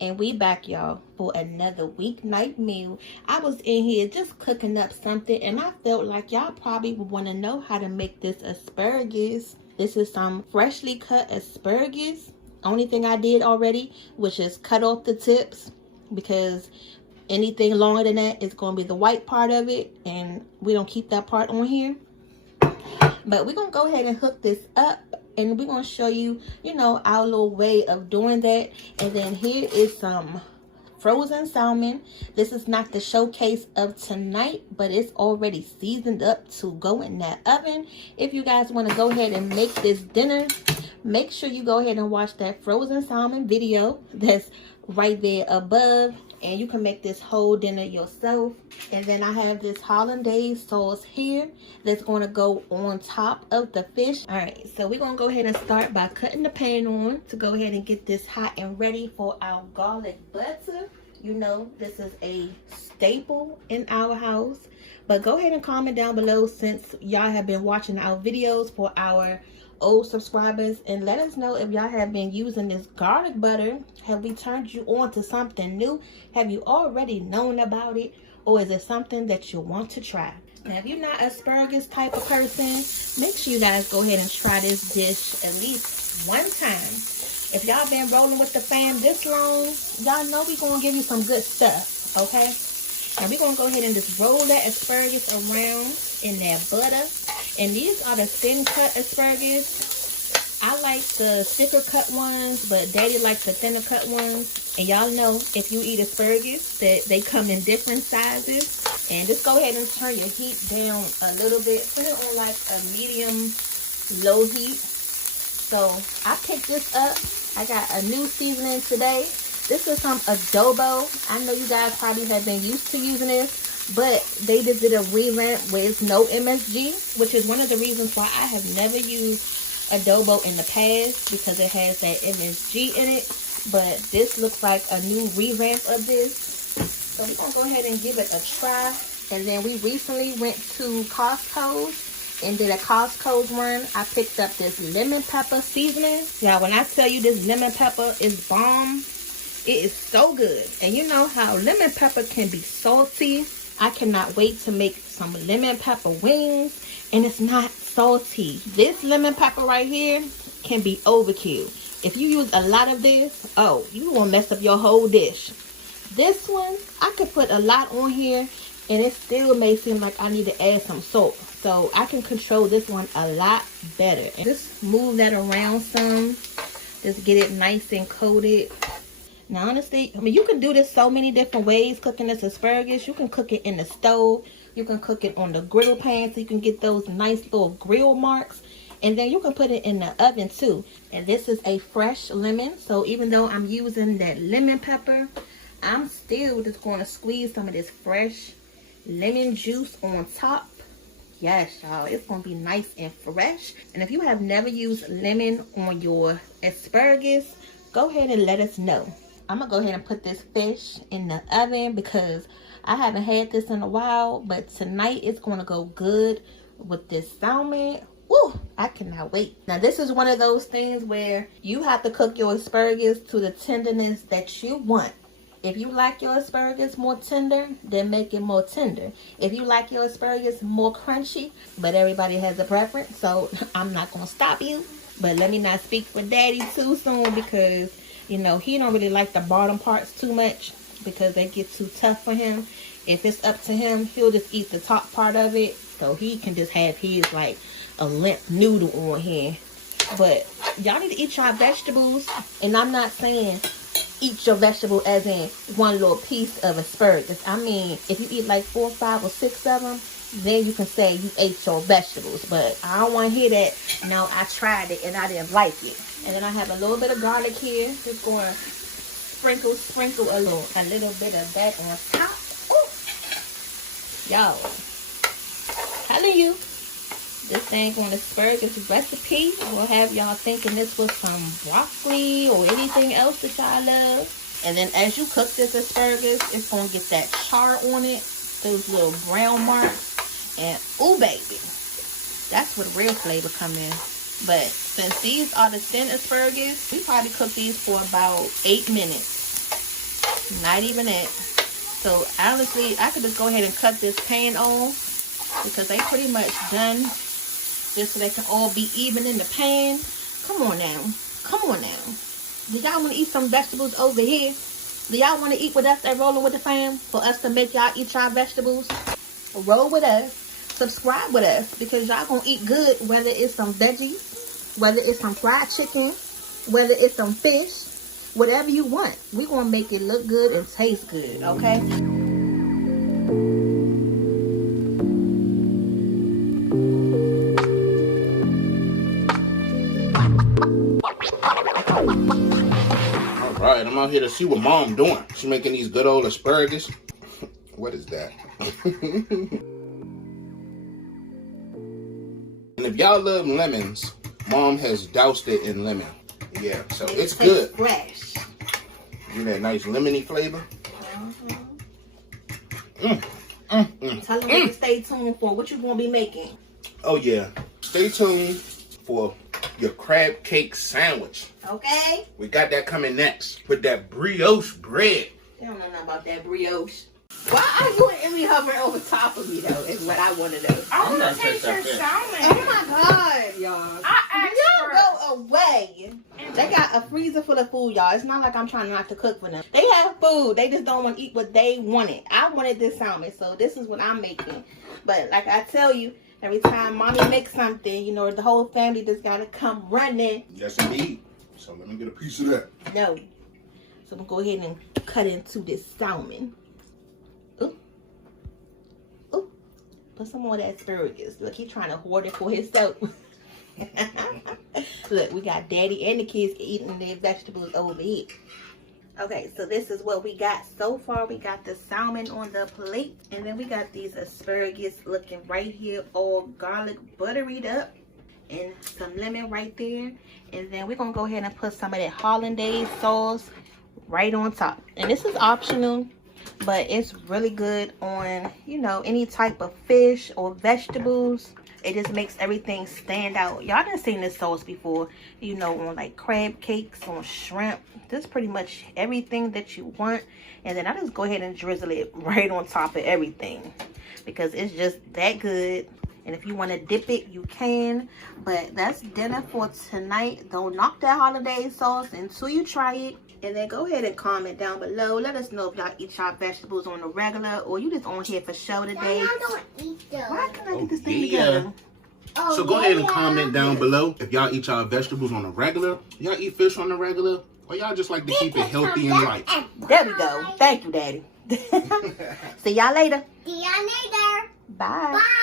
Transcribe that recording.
And we back, y'all, for another weeknight meal. I was in here just cooking up something, and I felt like y'all probably would want to know how to make this asparagus. This is some freshly cut asparagus. Only thing I did already was just cut off the tips, because anything longer than that is going to be the white part of it, and we don't keep that part on here. But we're going to go ahead and hook this up, and we're going to show you, our little way of doing that. And then here is some frozen salmon. This is not the showcase of tonight, but it's already seasoned up to go in that oven. If you guys want to go ahead and make this dinner, make sure you go ahead and watch that frozen salmon video that's right there above, and you can make this whole dinner yourself. And then I have this hollandaise sauce here that's going to go on top of the fish. All right, so we're going to go ahead and start by cutting the pan on to go ahead and get this hot and ready for our garlic butter. This is a staple in our house. But go ahead and comment down below, since y'all have been watching our videos, for our old subscribers, and let us know if y'all have been using this garlic butter. Have we turned you on to something new? Have you already known about it, or is it something that you want to try? Now, if you're not asparagus type of person, make sure you guys go ahead and try this dish at least one time. If y'all been rolling with the fam this long, y'all know we're gonna give you some good stuff, okay? Now we're gonna go ahead and just roll that asparagus around in that butter. And these are the thin cut asparagus. I like the thicker cut ones, but Daddy likes the thinner cut ones. And y'all know, if you eat asparagus, that they come in different sizes. And just go ahead and turn your heat down a little bit. Put it on like a medium low heat. So I picked this up. I got a new seasoning today. This is some adobo. I know you guys probably have been used to using this, but they just did a revamp with no MSG, which is one of the reasons why I have never used adobo in the past, because it has that MSG in it. But this looks like a new revamp of this. So we're going to go ahead and give it a try. And then we recently went to Costco's and did a Costco's run. I picked up this lemon pepper seasoning. Y'all, when I tell you this lemon pepper is bomb, it is so good. And you know how lemon pepper can be salty. I cannot wait to make some lemon pepper wings, and it's not salty. This lemon pepper right here can be overkill. If you use a lot of this, oh, you won't mess up your whole dish. This one, I could put a lot on here, and it still may seem like I need to add some salt. So I can control this one a lot better. And just move that around some. Just get it nice and coated. Now, honestly, I mean, you can do this so many different ways, cooking this asparagus. You can cook it in the stove. You can cook it on the griddle pan, so you can get those nice little grill marks. And then you can put it in the oven too. And this is a fresh lemon. So even though I'm using that lemon pepper, I'm still just going to squeeze some of this fresh lemon juice on top. Yes, y'all, it's going to be nice and fresh. And if you have never used lemon on your asparagus, go ahead and let us know. I'm going to go ahead and put this fish in the oven, because I haven't had this in a while, but tonight it's going to go good with this salmon. Ooh, I cannot wait. Now, this is one of those things where you have to cook your asparagus to the tenderness that you want. If you like your asparagus more tender, then make it more tender. If you like your asparagus more crunchy, but everybody has a preference, so I'm not going to stop you. But let me not speak for Daddy too soon, because, he don't really like the bottom parts too much, because they get too tough for him. If it's up to him, he'll just eat the top part of it, so he can just have his like a limp noodle on here. But y'all need to eat your vegetables, and I'm not saying eat your vegetable as in one little piece of asparagus. I mean, if you eat like 4, 5, or 6 of them, then you can say you ate your vegetables. But I don't want to hear that, no, I tried it and I didn't like it. And then I have a little bit of garlic here. Just going to sprinkle a little bit of that on top. Y'all, telling you, this thing on asparagus recipe will have y'all thinking this was some broccoli or anything else that y'all love. And then as you cook this asparagus, it's going to get that char on it, those little brown marks. And ooh, baby, that's where the real flavor come in. But since these are the thin asparagus, we probably cook these for about 8 minutes. Not even that. So honestly, I could just go ahead and cut this pan on because they pretty much done. Just so they can all be even in the pan. Come on now. Come on now. Do y'all want to eat some vegetables over here? Do y'all want to eat with us at Rolling with the Fam? For us to make y'all eat y'all vegetables? Roll with us. Subscribe with us. Because y'all going to eat good. Whether it's some veggies. Whether it's some fried chicken. Whether it's some fish. Whatever you want. We're going to make it look good and taste good. Okay? Alright, I'm out here to see what Mom doing. She's making these good old asparagus. What is that? And if y'all love lemons, Mom has doused it in lemon. Yeah, so it's good. Fresh. Give that nice lemony flavor. Tell them what to stay tuned for. What you gonna be making? Oh yeah. Stay tuned for your crab cake sandwich. Okay. We got that coming next with that brioche bread. You don't know nothing about that brioche. Why are you and Emmy hovering over top of me though? Is what I want to know. I want to taste your salmon. Oh my God, y'all! Y'all go away. They got a freezer full of food, y'all. It's not like I'm trying not to cook for them. They have food. They just don't want to eat what they wanted. I wanted this salmon, so this is what I'm making. But like I tell you, every time Mommy makes something, you know, the whole family just gotta come running. Yes, indeed. So let me get a piece of that. No. So I'm gonna go ahead and cut into this salmon. Ooh. Ooh. Put some more of that asparagus. Look, he's trying to hoard it for himself. Look, we got Daddy and the kids eating their vegetables over here. Okay, so this is what we got so far. We got the salmon on the plate. And then we got these asparagus looking right here, all garlic butteried up. And some lemon right there. And then we're going to go ahead and put some of that hollandaise sauce right on top. And this is optional, but it's really good on, you know, any type of fish or vegetables. It just makes everything stand out. Y'all done seen this sauce before, you know, on like crab cakes, on shrimp. This is pretty much everything that you want. And then I just go ahead and drizzle it right on top of everything because it's just that good. And if you want to dip it, you can. But that's dinner for tonight. Don't knock that hollandaise sauce until you try it. And then go ahead and comment down below. Let us know if y'all eat y'all vegetables on the regular or you just on here for show today. I don't eat them. Why can't I get this thing together? Oh, So go ahead and comment down below if y'all eat y'all vegetables on the regular. Y'all eat fish on the regular. Or y'all just like to keep it healthy and light. There we go. Thank you, Daddy. See y'all later. See y'all later. Bye. Bye.